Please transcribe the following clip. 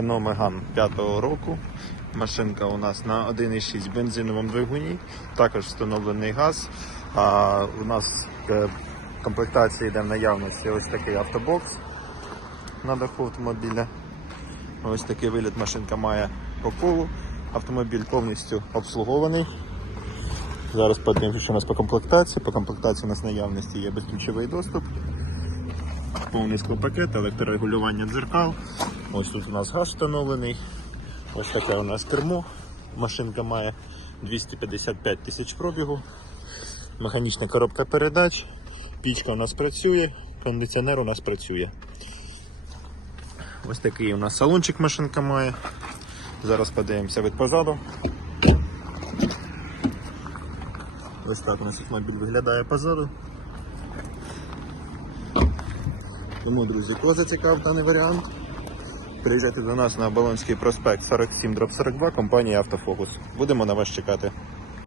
Renault Megane 5 року. Машинка у нас на 1,6 бензиновому двигуні, також встановлений газ. А у нас е, в комплектації йде в наявності ось такий автобокс на даху автомобіля. Ось такий вигляд машинка має по колу. Автомобіль повністю обслугований. Зараз подивимося, що у нас по комплектації. По комплектації у нас наявності є безключовий доступ, повний склопакет, електрорегулювання дзеркал. Ось тут у нас газ встановлений. Ось таке у нас кермо. Машинка має 255 тисяч пробігу. Механічна коробка передач. Пічка у нас працює, кондиціонер у нас працює. Ось такий у нас салончик машинка має. Зараз подивимося від позаду. Ось так у нас автомобіль виглядає позаду. Тому, друзі, кого зацікав даний варіант, приїжджайте до нас на Оболонський проспект 47 42, компанія Автофокус. Будемо на вас чекати.